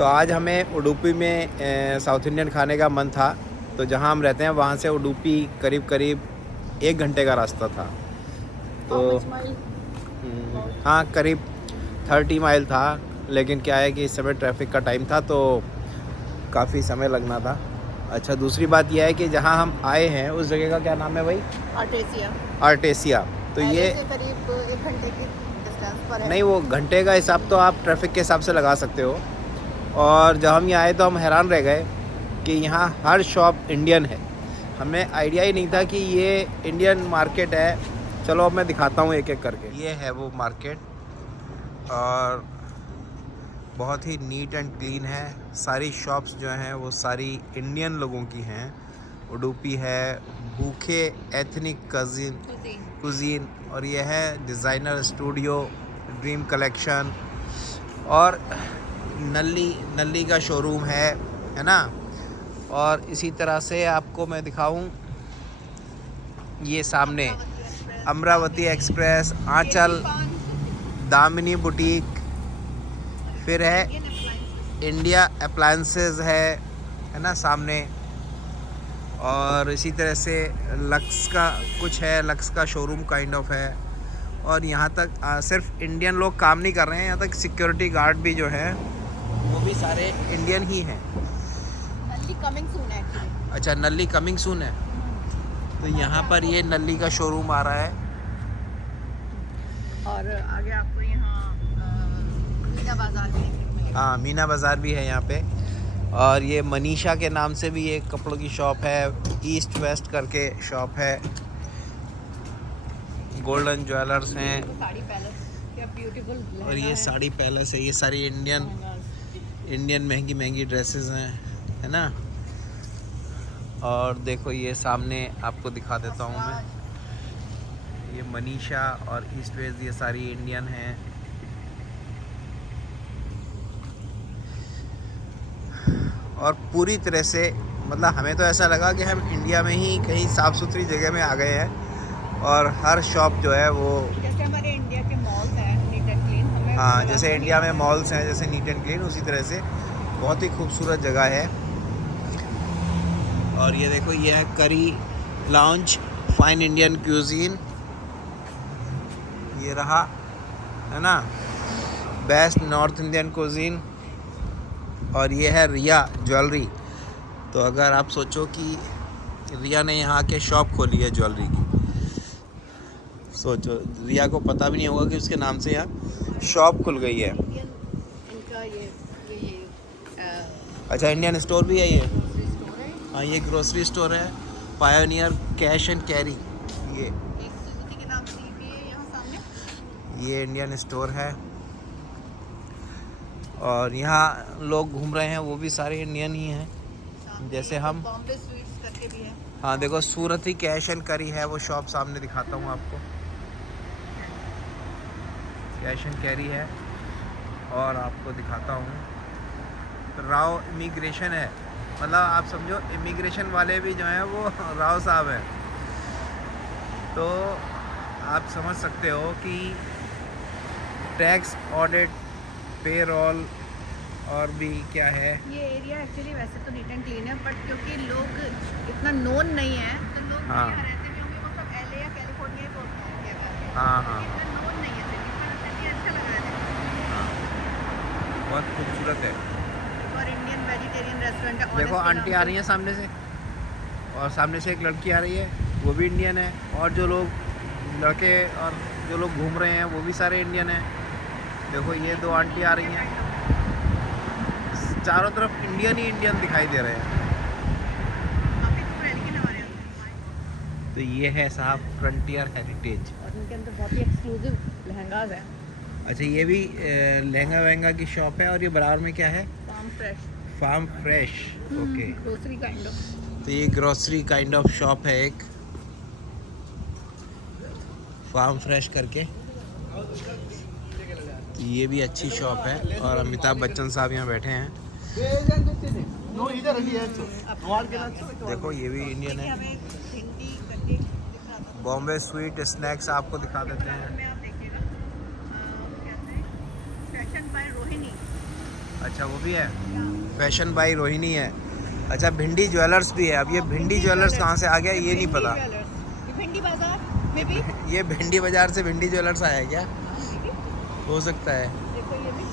तो आज हमें उडुपी में साउथ इंडियन खाने का मन था। तो जहाँ हम रहते हैं वहाँ से उडुपी करीब करीब 1 घंटे का रास्ता था। तो हाँ, करीब 30 माइल था। लेकिन क्या है कि इस समय ट्रैफिक का टाइम था तो काफ़ी समय लगना था। अच्छा, दूसरी बात यह है कि जहाँ हम आए हैं उस जगह का क्या नाम है भाई? आर्टेसिया। तो ये से करीब 1 घंटे की डिस्टेंस पर है। नहीं, वो घंटे का हिसाब तो आप ट्रैफिक के हिसाब से लगा सकते हो। और जब हम यहाँ आए तो हम हैरान रह गए कि यहाँ हर शॉप इंडियन है। हमें आइडिया ही नहीं था कि ये इंडियन मार्केट है। चलो अब मैं दिखाता हूँ एक एक करके। ये है वो मार्केट और बहुत ही नीट एंड क्लीन है। सारी शॉप्स जो हैं वो सारी इंडियन लोगों की हैं। उडुपी है, भूखे एथनिक कुजीन, और ये है डिज़ाइनर स्टूडियो, ड्रीम कलेक्शन, और नल्ली का शोरूम है ना। और इसी तरह से आपको मैं दिखाऊं, ये सामने अमरावती एक्सप्रेस, आंचल, दामिनी बुटीक, फिर है इंडिया अप्लायंसेस है ना सामने। और इसी तरह से लक्स का कुछ है, लक्स का शोरूम काइंड ऑफ है। और यहाँ तक सिर्फ इंडियन लोग काम नहीं कर रहे हैं, यहाँ तक सिक्योरिटी गार्ड भी जो है वो भी सारे इंडियन ही हैं। नल्ली कमिंग सून है एक्चुअली। अच्छा, नल्ली कमिंग सून है। तो यहाँ पर ये नल्ली का शोरूम आ रहा है। और आगे आपको यहाँ मीना बाजार भी देखने को मिलेगा। हाँ, मीना बाज़ार भी है यहाँ पे। और ये मनीषा के नाम से भी एक कपड़ों की शॉप है, ईस्ट वेस्ट करके शॉप है। गोल्डन ज्वेलर्स हैं। साड़ी पैलेस, क्या ब्यूटीफुल। और ये साड़ी पैलेस है। ये सारी इंडियन महंगी महंगी ड्रेसेस हैं, है ना। और देखो ये सामने आपको दिखा देता हूँ मैं, ये मनीषा और ईस्ट वेस्ट, ये सारी इंडियन हैं। और पूरी तरह से मतलब हमें तो ऐसा लगा कि हम इंडिया में ही कहीं साफ़ सुथरी जगह में आ गए हैं। और हर शॉप जो है वो, जैसे हमारे इंडिया के मॉल्स हैं नीट एंड क्लीन, हाँ, जैसे इंडिया में मॉल्स हैं जैसे नीट एंड क्लीन, उसी तरह से बहुत ही खूबसूरत जगह है। और ये देखो, ये है करी लाउंज, फाइन इंडियन क्यूजीन, ये रहा, है ना, बेस्ट नॉर्थ इंडियन कुजीन। और ये है रिया ज्वेलरी। तो अगर आप सोचो कि रिया ने यहाँ के शॉप खोली है ज्वेलरी की, सोचो रिया को पता भी नहीं होगा कि उसके नाम से यहाँ शॉप खुल गई है। इनका ये अच्छा, इंडियन स्टोर भी है ये। ग्रोसरी स्टोर है। हाँ, ये ग्रोसरी स्टोर है, पायोनियर कैश एंड कैरी। ये एक सुजुकी के नाम से भी है यहाँ सामने। ये इंडियन स्टोर है। और यहाँ लोग घूम रहे हैं वो भी सारे इंडियन ही हैं, जैसे हम। बॉम्बे स्वीट्स करके भी है। हाँ देखो, सूरती कैश एंड करी है वो शॉप, सामने दिखाता हूँ आपको। कैश एंड कैरी है। और आपको दिखाता हूँ, राव इमिग्रेशन है। मतलब आप समझो इमिग्रेशन वाले भी जो हैं वो राव साहब हैं। तो आप समझ सकते हो कि टैक्स, ऑडिट, पेरोल, और भी क्या है। ये एरिया एक्चुअली वैसे तो नीट एंड क्लीन है, बट क्योंकि लोग इतना नोन नहीं है तो लोग हाँ। यहाँ रहते भी होंगे, वो सब एलए या कैलिफोर्निया ही बोलते हैं क्या कहते हैं। हाँ हाँ, इतना नोन नहीं है सिटी, पर सिटी अच्छा लग रहा है। बहुत खूबसूरत है। और इंडियन वेजिटेरियन रेस्टोरेंट है। देखो आंटी आ रही है सामने से, और सामने से एक लड़की आ रही है, वो भी इंडियन है। और जो लोग लड़के और जो लोग घूम रहे हैं वो भी सारे इंडियन हैं। देखो ये 2 आंटी आ रही हैं, चारों तरफ इंडियन ही इंडियन दिखाई दे रहे हैं। तो ये है साहब फ्रंटियर हेरिटेज। और इनके अंदर बहुत ही एक्सक्लूसिव लहंगाज है। अच्छा, ये भी लहंगा वहंगा की शॉप है। और ये बराबर में क्या है? Farm fresh. Okay, grocery kind of. तो ये ग्रोसरी काइंड ऑफ शॉप है एक, फार्म फ्रेश करके। तो ये भी अच्छी शॉप है। और अमिताभ बच्चन साहब यहाँ बैठे हैं। देखो ये भी इंडियन है। बॉम्बे स्वीट स्नैक्स आपको दिखा देते हैं। अच्छा वो भी है, फैशन बाई रोहिणी है। अच्छा भिंडी ज्वेलर्स भी है। अब ये भिंडी ज्वेलर्स कहाँ से आ गया ये नहीं पता। ये भिंडी बाजार में भी ये भिंडी बाजार से भिंडी ज्वेलर्स आया क्या? हो सकता है। देखो ये भी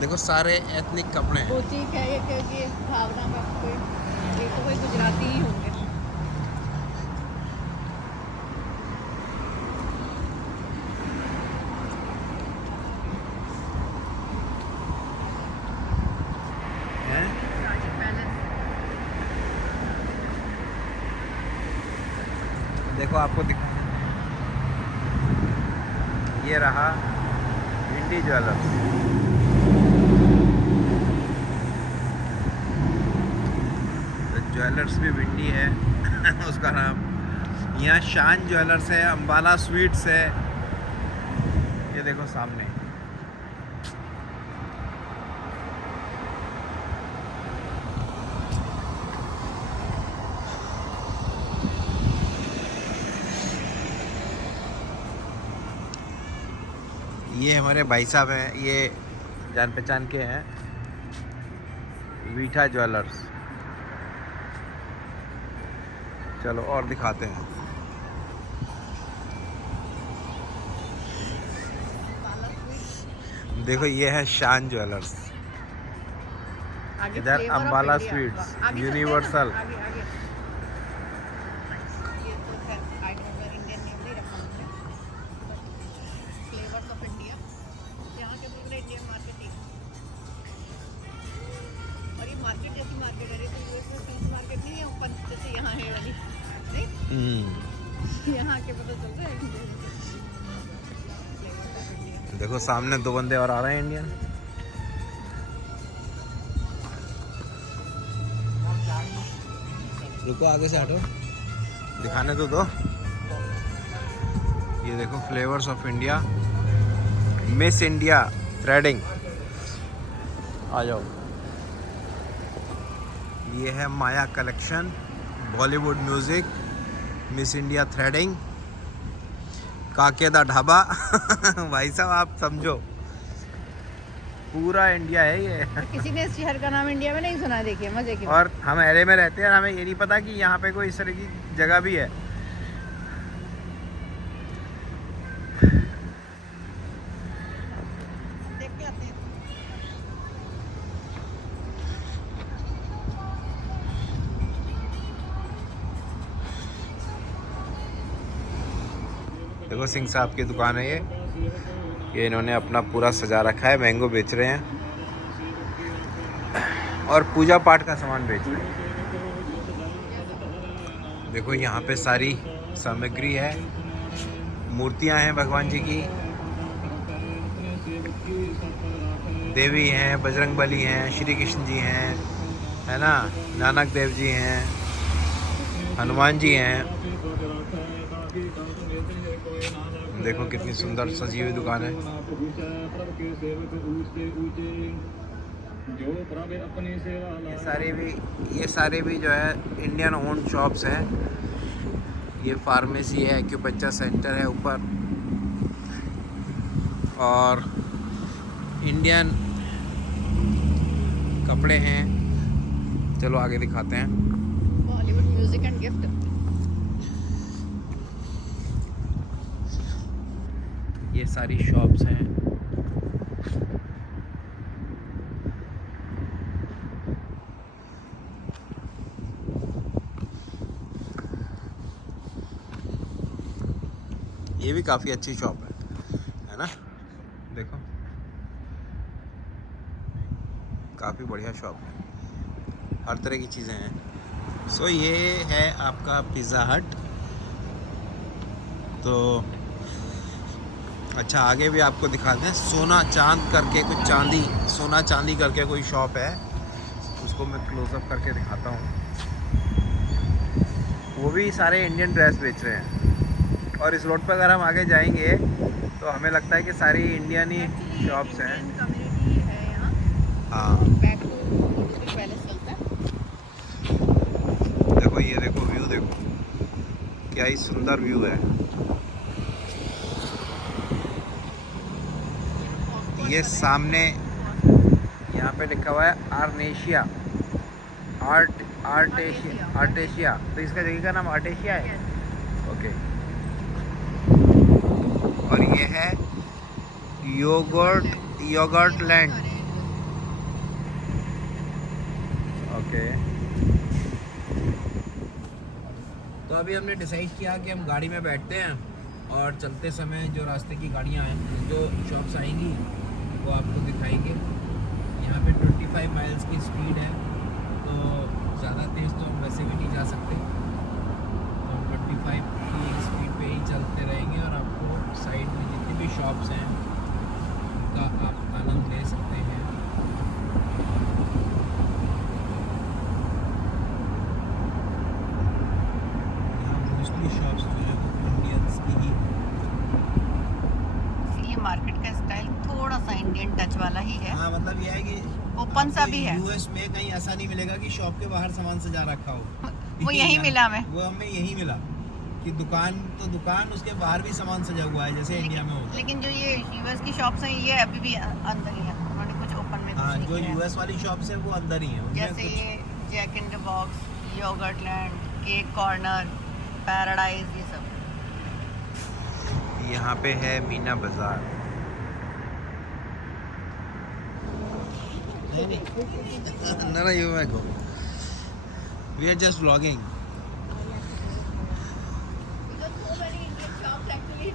देखो सारे एथनिक कपड़े हैं। बुटीक है ये, क्योंकि भावना में कोई ये तो कोई गुजराती ही होंगे। हैं? राजी पैलेस देखो आपको दिखा, ये रहा भिंडी ज्वेलर्स। तो ज्वेलर्स भी भिंडी है उसका नाम। यहाँ शान ज्वेलर्स है, अम्बाला स्वीट्स है, ये देखो सामने। ये हमारे भाई साहब हैं, ये जान पहचान के हैं, वीठा ज्वेलर्स। चलो और दिखाते हैं। देखो ये है शान ज्वेलर्स, आगे इधर Flavor of Ambala India। Sweets, आगे चलते हैं ना, यूनिवर्सल। आगे आगे ये तो है I don't know Indian name नहीं रखा हमने, फ्लेवर्स ऑफ इंडिया। यहाँ के पूरे इंडियन मार्केट ही, और ये मार्केट जैसी मार्केट है, तो यूएस में पीस मार्केट नहीं है ऊपर जैसे यहाँ है वाली, नहीं यहाँ के पता चलता है। देखो सामने दो बंदे और आ रहे हैं इंडियन। रुको आगे से हटो, दिखाने तो दो। ये देखो flavours of India, Miss India threading. आ जाओ। ये है Maya collection, Bollywood music, Miss India threading, Kake da dhaba भाई साहब आप समझो पूरा इंडिया है ये। किसी ने इस शहर का नाम इंडिया में नहीं सुना, देखिए मजे की। और हम एलए में रहते हैं, हमें ये नहीं पता कि यहाँ पे कोई इस तरह की जगह भी है। देख के आते हैं। देखो सिंह साहब की दुकान है ये इन्होंने अपना पूरा सजा रखा है, मैंगो बेच रहे हैं और पूजा पाठ का सामान बेच रहे हैं। देखो यहाँ पे सारी सामग्री है, मूर्तियाँ हैं भगवान जी की, देवी हैं, बजरंगबली हैं, श्री कृष्ण जी हैं, है ना, नानक देव जी हैं, हनुमान जी हैं। देखो कितनी सुंदर सजी हुई दुकान है। ये सारे भी जो है इंडियन ओन शॉप्स हैं। ये फार्मेसी है, एक्यूपंक्चर सेंटर है ऊपर, और इंडियन कपड़े हैं। चलो आगे दिखाते हैं। Bollywood music and gift. ये सारी शॉप्स हैं। ये भी काफ़ी अच्छी शॉप है ना, देखो काफ़ी बढ़िया शॉप है, हर तरह की चीज़ें हैं। सो ये है आपका पिज़्ज़ा हट। तो अच्छा आगे भी आपको दिखाते हैं। सोना चांद करके कुछ, चांदी सोना चांदी करके कोई शॉप है, उसको मैं क्लोजअप करके दिखाता हूँ। वो भी सारे इंडियन ड्रेस बेच रहे हैं। और इस रोड पर अगर हम आगे जाएंगे तो हमें लगता है कि सारी इंडियन ही शॉप्स हैं। कम्युनिटी है यहाँ। हाँ बैक टू पैलेस चलता है। देखो ये देखो व्यू, देखो क्या ही सुंदर व्यू है। ये सामने पे लिखा हुआ है आर्नेशिया, आर्टेशिया। तो इसका जगह का नाम आर्टेशिया है। ओके। और ये है योगर्ट लैंड। ओके। तो अभी हमने डिसाइड किया कि हम गाड़ी में बैठते हैं और चलते समय जो रास्ते की गाड़ियाँ हैं, जो शॉप्स आएंगी वो आपको दिखाएंगे। यहाँ पे 25 माइल्स की स्पीड है, तो ज़्यादा तेज़ तो हम वैसे भी नहीं जा सकते, तो हम 25 की स्पीड पे ही चलते रहेंगे और आपको साइड में जितनी भी शॉप्स हैं उनका आप आनंद ले सकते हैं। यहाँ मोस्टली शॉप्स जो है वो इंडियंस की ही, ये मार्केट का स्टाइल थोड़ा सा इंडियन टच वाला ही है। हाँ मतलब ये है कि ओपन सा भी है। यूएस में कहीं ऐसा नहीं मिलेगा कि शॉप के बाहर सामान सजा रखा हो। वो यही मिला हमें। वो हमें यही मिला कि दुकान तो दुकान, उसके बाहर भी सामान सजा हुआ है जैसे इंडिया में होता है। लेकिन जो ये यूएस की शॉप्स हैं ये अभी भी अंदर ही है, उन्होंने कुछ ओपन में कुछ हाँ, नहीं जो किया है। यूएस वाली शॉप्स है वो अंदर ही है, उनमें जैसे कुछ ये jack in the box, yogurt land, cake corner, paradise, ये सब। यहाँ पे है मीना बाजार। No, you may go. We are just vlogging. Because so many Indian shops actually